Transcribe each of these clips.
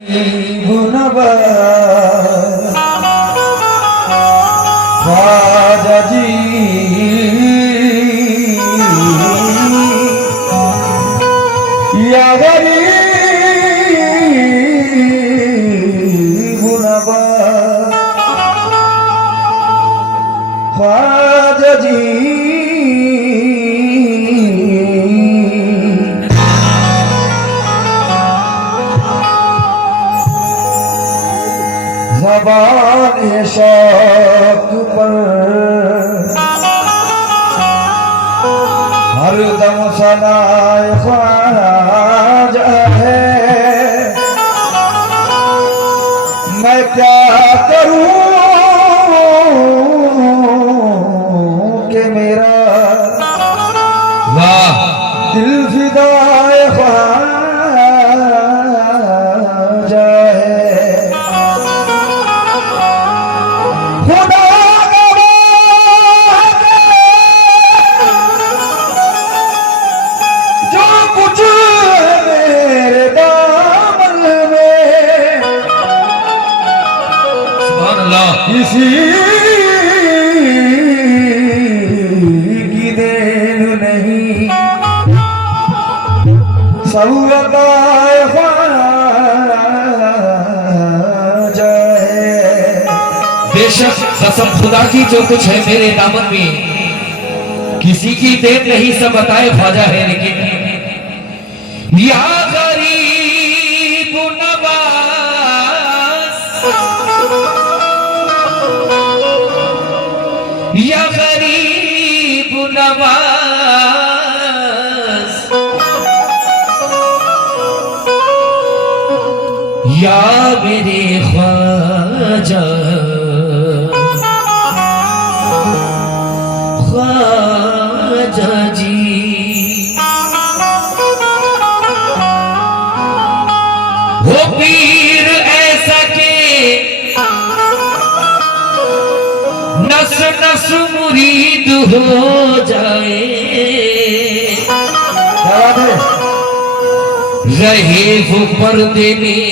ख्वाजा जी या गरीब नवाज ख्वाजा जी ज़बान शौक़ पर हरदम सनाए ख्वाजा है। मैं क्या करूं कि मेरा वाह दिल फिदाए ख्वाजा है। किसी की देन नहीं सौगात ख्वाजा है। बेशक कसम खुदा की जो कुछ है मेरे दामन में किसी की देन नहीं सब बताए ख्वाजा है। लेकिन या गरीब नवाज या गरीब नवाज या मेरे ख्वाजा ख्वाजा जी वो पीर ऐसा के नस नस मुरीद हो जाए रहे वो पर्दे में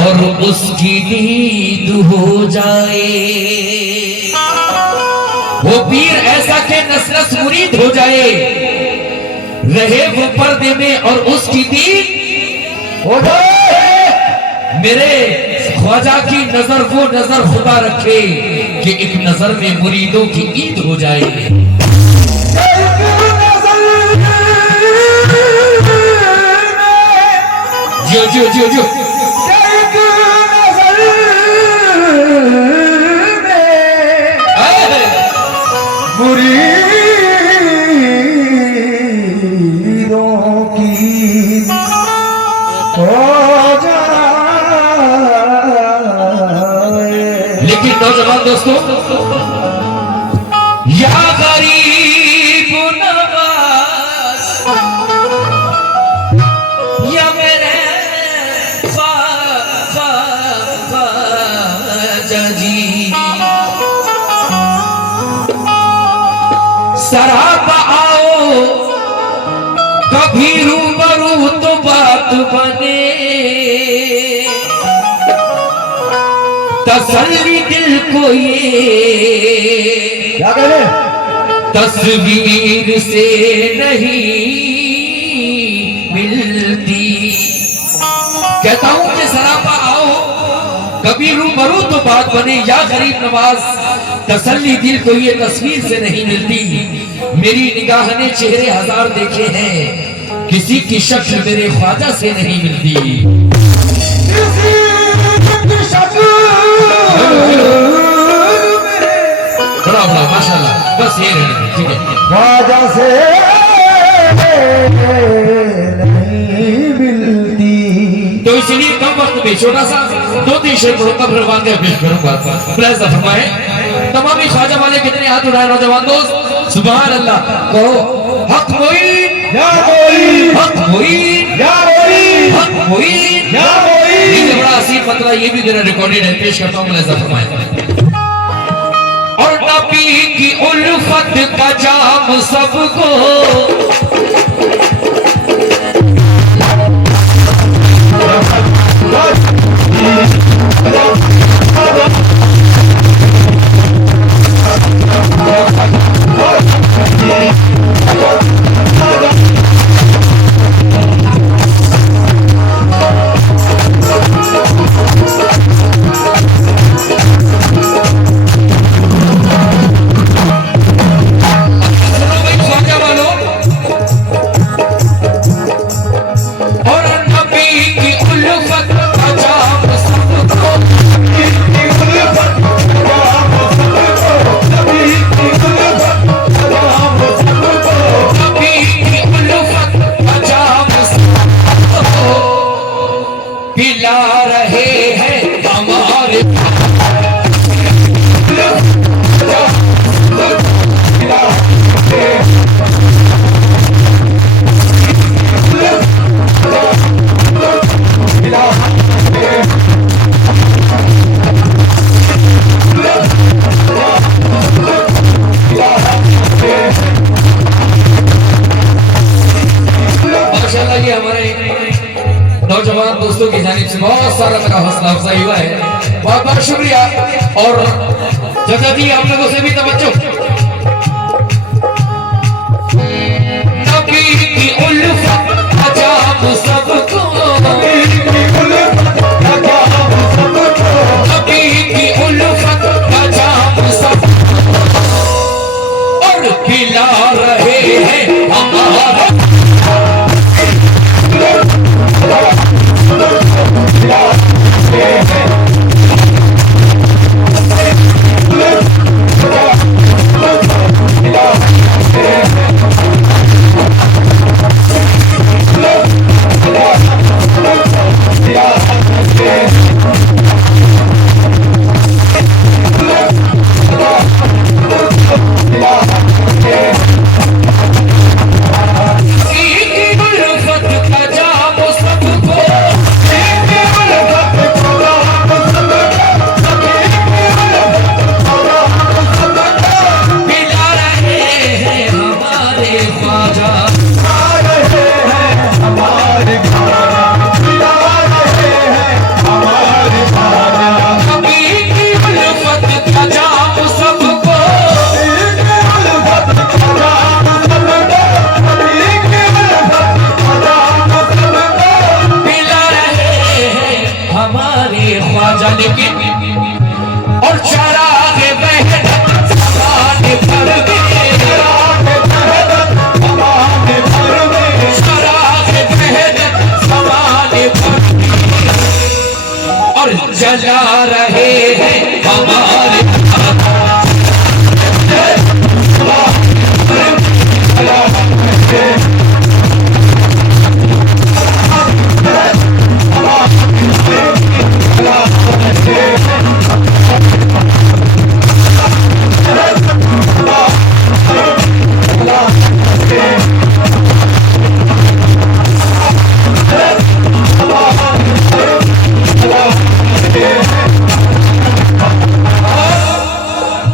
और उसकी नींद हो जाए। वो पीर ऐसा के नस नस मुरीद हो जाए रहे वो पर्दे में और उसकी नींद हो जाए। मेरे ख्वाजा की नजर वो नजर खुदा रखे कि एक नजर में मुरीदों की ईद हो जाए। जो जो जो जो मुरीदों की हो जाए। लेकिन नौजवान दोस्तों या गरीब नवाज या मेरे ख्वाजा जी सरापा आओ कभी रूबरू तो बात बने तसल्ली दिल को ये क्या कहने तस्वीर से नहीं मिलती। कहता हूं कि सरापा आओ कभी रूबरू तो बात बने या गरीब नवाज तसल्ली दिल को ये तस्वीर से नहीं मिलती। मेरी निगाह ने चेहरे हजार देखे हैं किसी की शक्ल मेरे ख्वाजा से नहीं मिलती। बड़ा बड़ा माशाल्लाह बस ये रहने ठीक है। ख्वाजा से नहीं मिलती तो इसलिए कम वक्त में छोटा सा 2-3 शेर पढ़ूंगा फिर वांगे पेश करूंगा। प्लीज फरमाएं तमाम ख्वाजा वाले कितने हाथ उठाए नौजवान दोस्त सुभान अल्लाह कहो हक मोइन या मोइन हक मोइन या मोइन हक मोइन या मोइन। ये बड़ा असीम मतलब ये भी मेरा रिकॉर्डेड है पेश करता हूं। प्लीज फरमाएं और नबी की उल्फत का जाम सबको पिला रहे हैं हमारे माशाल्लाह ये हमारे नौजवान दोस्तों की जानिब से बहुत सारा मेरा हौसला अफजाई हुआ है। बहुत बहुत शुक्रिया। और जजा जी आप लोगों से भी तवज्जो। नबी की उल्फत अजाब सबको, नबी की उल्फत अजाब सबको, और पिला रहे हैं हमारा और चराग बहरत ज़माने भर में, चराग बहरत ज़माने भर में, और जला रहे हैं हमारे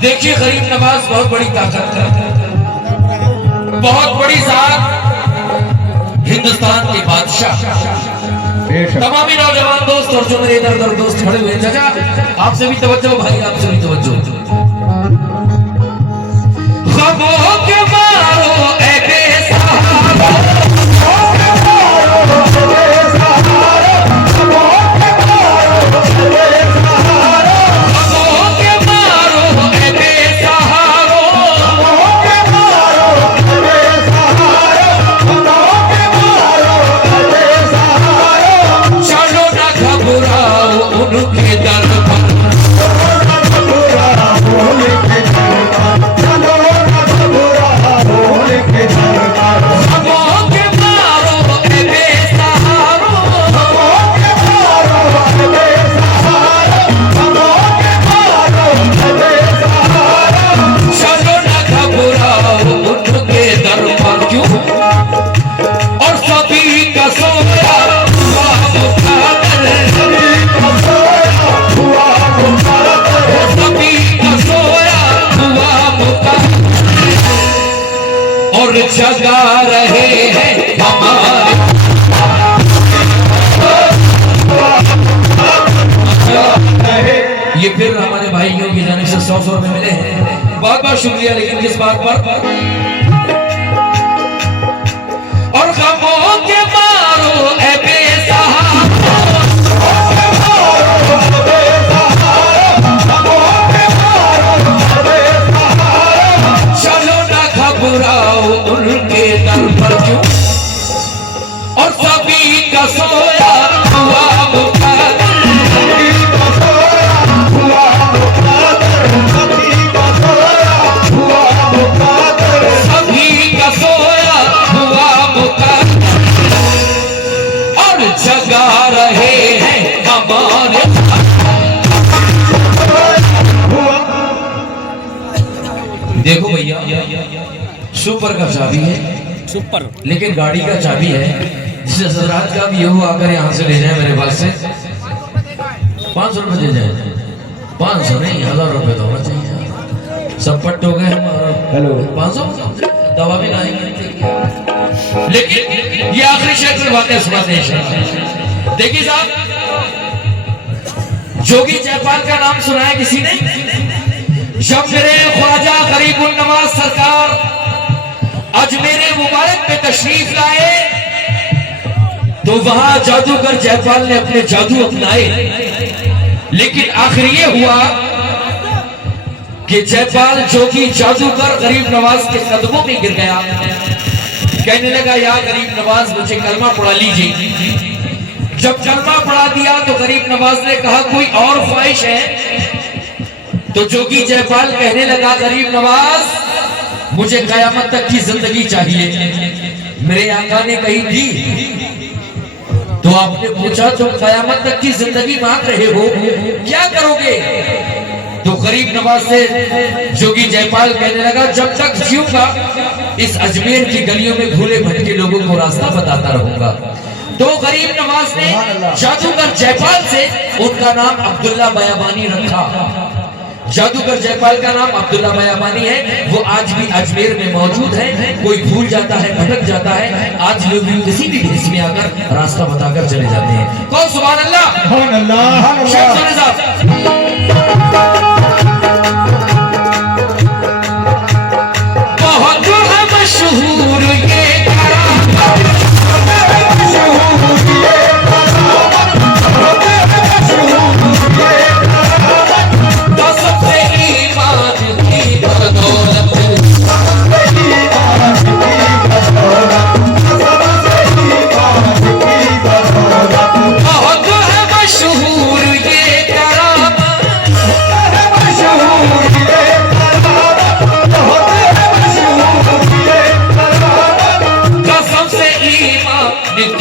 देखिए गरीब नवाज बहुत बड़ी ताकत है, बहुत बड़ी जात, हिंदुस्तान के बादशाह। तमामी नौजवान दोस्त और जो मेरे इधर उधर दोस्त खड़े हुए हैं, चाचा आपसे भी तवज्जो, भाई आपसे भी तवज्जो। ख्वाबों के मारो ऐ बेसहारा, और जगा रहे हैं हमारे ये फिर हमारे भाइयों की जानिब से 100 रुपए मिले हैं, बहुत बहुत शुक्रिया। लेकिन किस बात पर? और ख्वाबों के मारो ऐ बेसहारा, चलो ना घबराओ उनके दर पर क्यों, और सभी का सोया हुआ मुकद्दर, सभी का सोया हुआ मुकद्दर, सभी का सोया हुआ मुकद्दर, सभी का सोया हुआ मुकद्दर, और जगा रहे हैं सुपर का चाबी है, सुपर। लेकिन गाड़ी का चाबी है। जिसे हजरात का भी हो आकर यहाँ से ले जाए मेरे पास से 500 रुपए दे जाए। 500 नहीं 1000 रुपए तो होना चाहिए। सब पट्ट हो गए हेलो 500 दवा भी नहीं मिलती। लेकिन ये आखिरी शेर में वाकई सुना दे। देखिए साहब, जोगी जयपाल का नाम सुना है किसी ने? जब मेरे ख्वाजा गरीबुन नवाज सरकार अजमेर मुबारक में तशरीफ लाए तो वहां जादूगर जयपाल ने अपने जादू अपनाए। लेकिन आखिर ये हुआ कि जयपाल जोगी जादूगर गरीब नवाज के कदमों में गिर गया। कहने लगा, या गरीब नवाज मुझे कलमा पढ़ा लीजिए। जब कलमा पढ़ा दिया तो गरीब नवाज ने कहा, कोई और ख्वाहिश है? तो जोगी जयपाल कहने लगा, गरीब नवाज मुझे कयामत तक की जिंदगी चाहिए। मेरे आका ने कही थी तो आपने पूछा, तुम कयामत तक की जिंदगी मांग रहे हो, क्या करोगे? तो गरीब नवाज से जोगी जयपाल कहने लगा, जब तक जीऊंगा इस अजमेर की गलियों में भूले भटके लोगों को रास्ता बताता रहूंगा। तो गरीब नवाज ने जादूगर जयपाल से उनका नाम अब्दुल्ला बयाबानी रखा। जादूगर जयपाल का नाम अब्दुल्ला बयाबानी है। वो आज भी अजमेर में मौजूद है। कोई भूल जाता है, भटक जाता है, आज लोग किसी भी देश में आकर रास्ता बताकर चले जाते हैं। कौन सुभान अल्लाह? सुभान अल्लाह शेख सुने साहब। बहुत मशहूर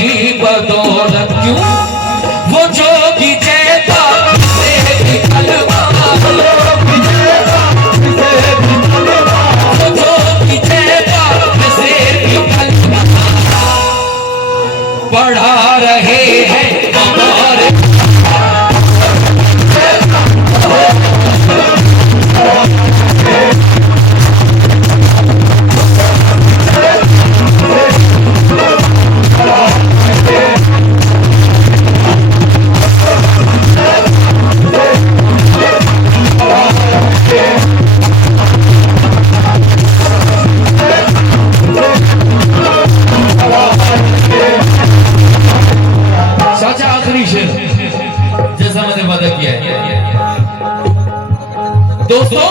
ये बदौलत क्यों वो जोगी जयपाल से भी कलमा, वो जोगी जयपाल से भी कलमा पढ़ा रहे हैं हमारे। जैसा मैंने वादा किया है दोस्तों,